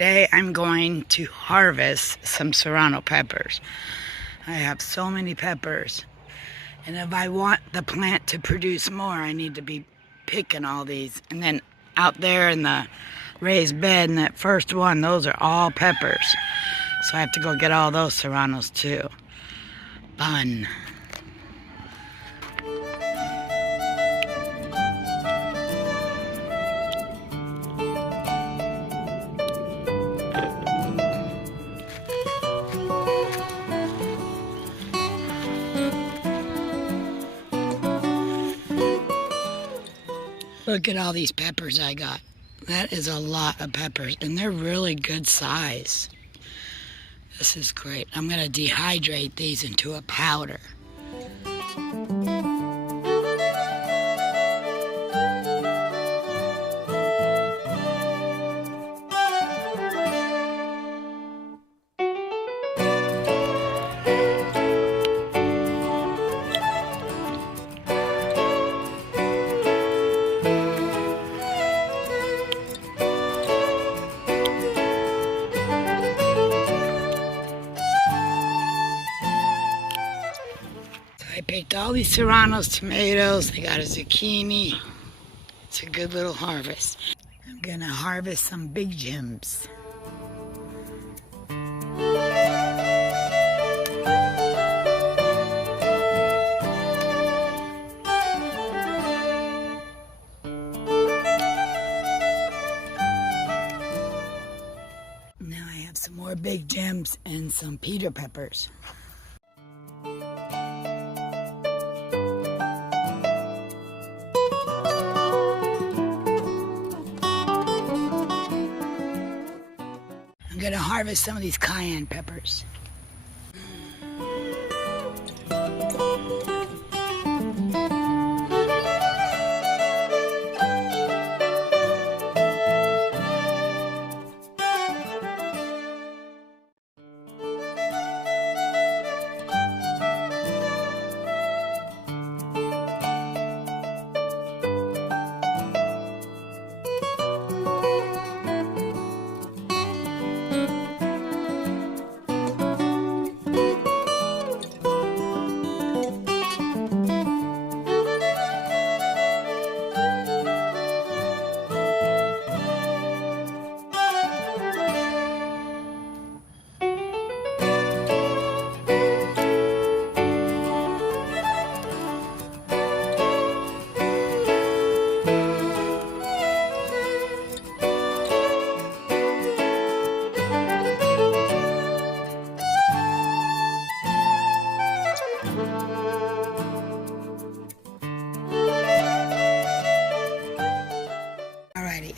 Today I'm going to harvest some serrano peppers. I have so many peppers, and if I want the plant to produce more, I need to be picking all these. And then out there in the raised bed in that first one, those are all peppers. So I have to go get all those serranos too. Fun. Look at all these peppers I got. That is a lot of peppers, and they're really good size. This is great. I'm going to dehydrate these into a powder. I picked all these serranos, tomatoes, I got a zucchini. It's a good little harvest. I'm gonna harvest some big gems. Now I have some more big gems and some Peter peppers. I'm going to harvest some of these cayenne peppers.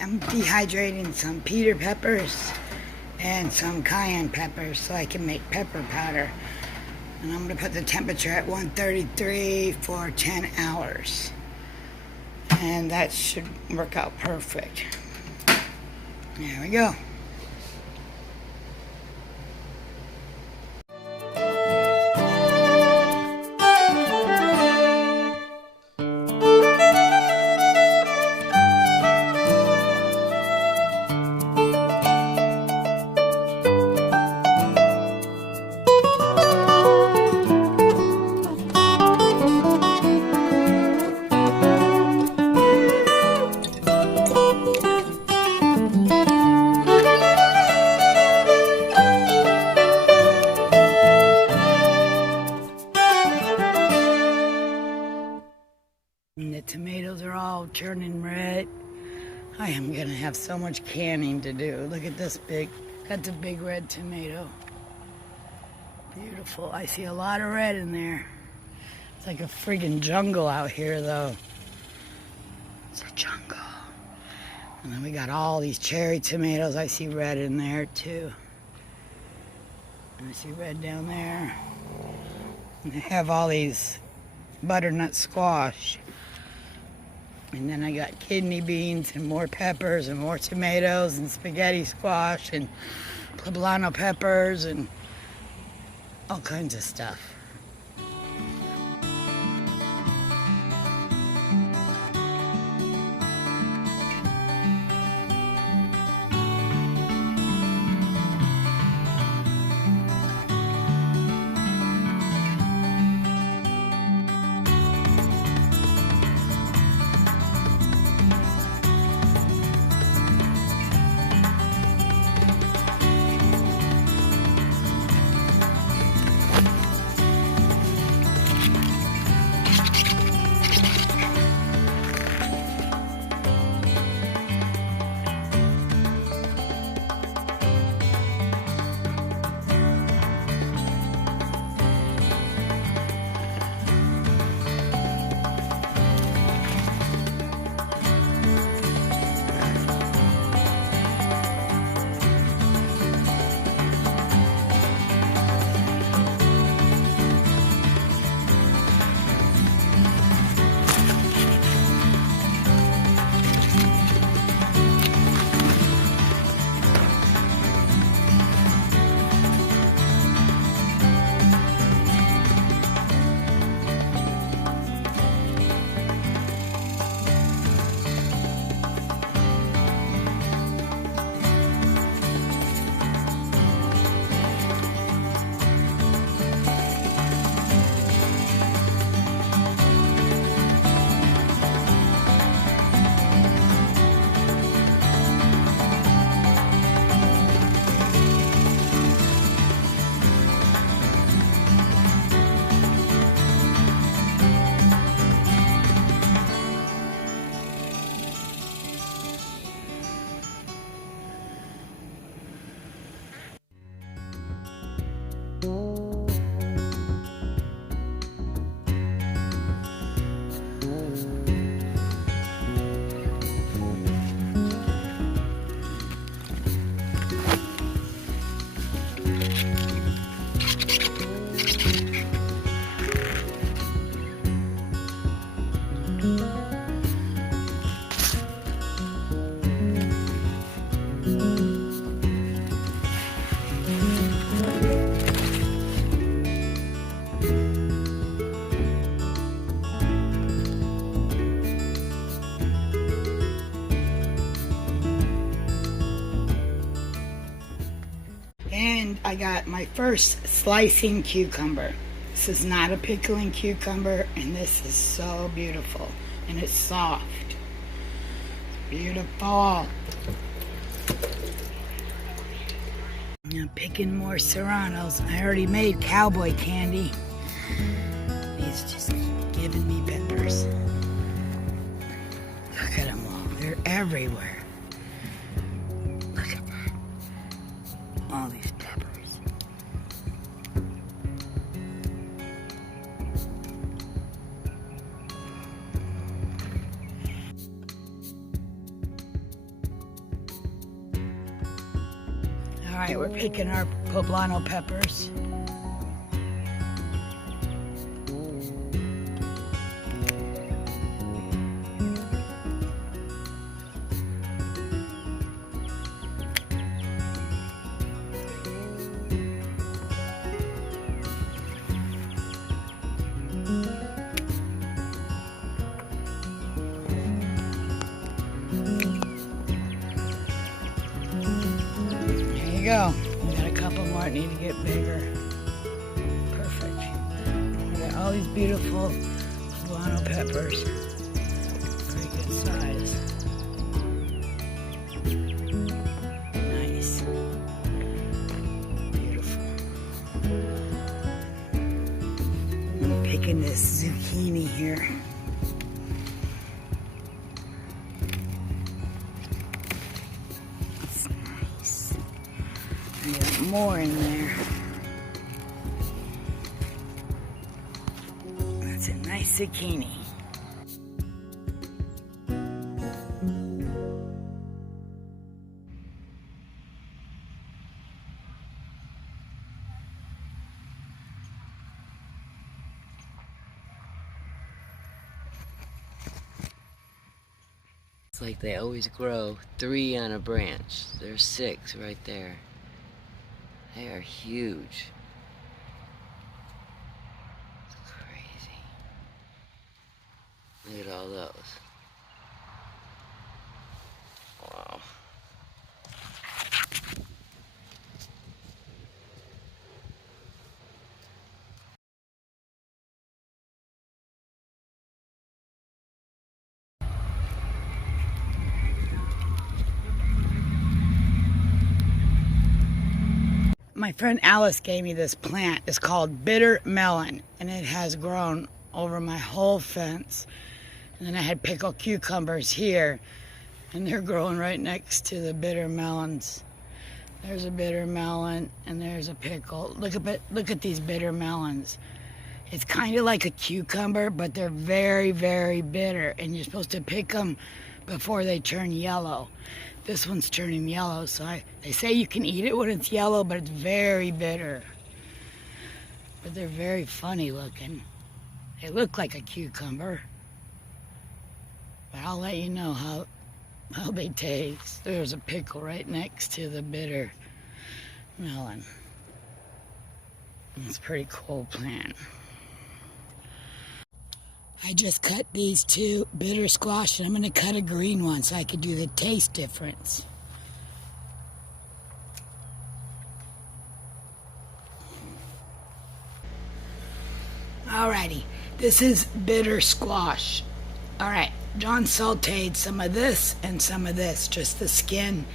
I'm dehydrating some Peter peppers and some cayenne peppers so I can make pepper powder. And I'm going to put the temperature at 133 for 10 hours. And that should work out perfect. There we go. And the tomatoes are all turning red. I am gonna have so much canning to do. Look at this got the big red tomato. Beautiful. I see a lot of red in there. It's like a friggin' jungle out here though. It's a jungle. And then we got all these cherry tomatoes. I see red in there too. And I see red down there. And I have all these butternut squash. And then I got kidney beans and more peppers and more tomatoes and spaghetti squash and poblano peppers and all kinds of stuff. And I got my first slicing cucumber. This is not a pickling cucumber, and this is so beautiful. And it's soft. Beautiful. I'm picking more serranos. I already made cowboy candy. He's just giving me peppers. Look at them all. They're everywhere. Look at that. All these peppers. All right, we're picking our poblano peppers. Go. We got a couple more that need to get bigger. Perfect. We got all these beautiful poblano peppers. Pretty good size. Nice. Beautiful. I'm picking this zucchini here. More in there. That's a nice zucchini. It's like they always grow 3 on a branch. There's 6 right there. They are huge. It's crazy. Look at all those. Wow. My friend Alice gave me this plant. It's called bitter melon, and it has grown over my whole fence. And then I had pickled cucumbers here, and they're growing right next to the bitter melons. There's a bitter melon, and there's a pickle. Look at these bitter melons. It's kind of like a cucumber, but they're very, very bitter, and you're supposed to pick them before they turn yellow. This one's turning yellow, so they say you can eat it when it's yellow, but it's very bitter. But they're very funny looking. They look like a cucumber. But I'll let you know how they taste. There's a pickle right next to the bitter melon. It's a pretty cool plant. I just cut these 2 bitter squash, and I'm going to cut a green one so I can do the taste difference. Alrighty, this is bitter squash. Alright, John sauteed some of this and some of this, just the skin,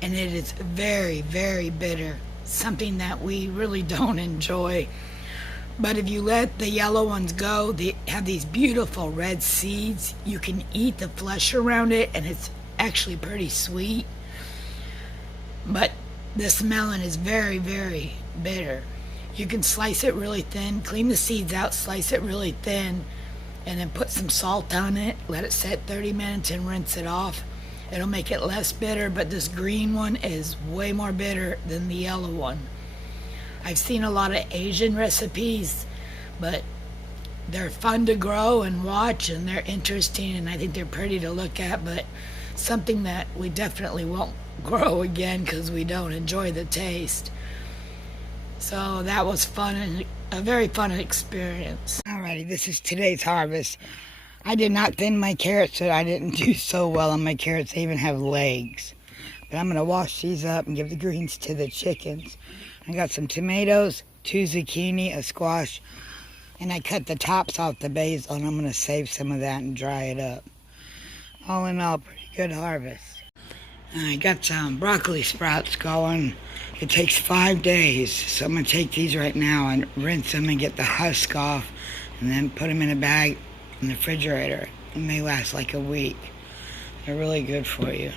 and it is very, very bitter. Something that we really don't enjoy. But if you let the yellow ones go, they have these beautiful red seeds. You can eat the flesh around it, and it's actually pretty sweet. But this melon is very, very bitter. You can slice it really thin, clean the seeds out, slice it really thin, and then put some salt on it, let it set 30 minutes and rinse it off. It'll make it less bitter, but this green one is way more bitter than the yellow one. I've seen a lot of Asian recipes, but they're fun to grow and watch, and they're interesting, and I think they're pretty to look at, but something that we definitely won't grow again because we don't enjoy the taste. So that was fun, and a very fun experience. Alrighty, this is today's harvest. I did not thin my carrots, so I didn't do so well on my carrots. They even have legs. But I'm going to wash these up and give the greens to the chickens. I got some tomatoes, 2 zucchini, a squash, and I cut the tops off the basil, and I'm going to save some of that and dry it up. All in all, pretty good harvest. I got some broccoli sprouts going. It takes 5 days, so I'm going to take these right now and rinse them and get the husk off, and then put them in a bag in the refrigerator, and they last like a week. They're really good for you.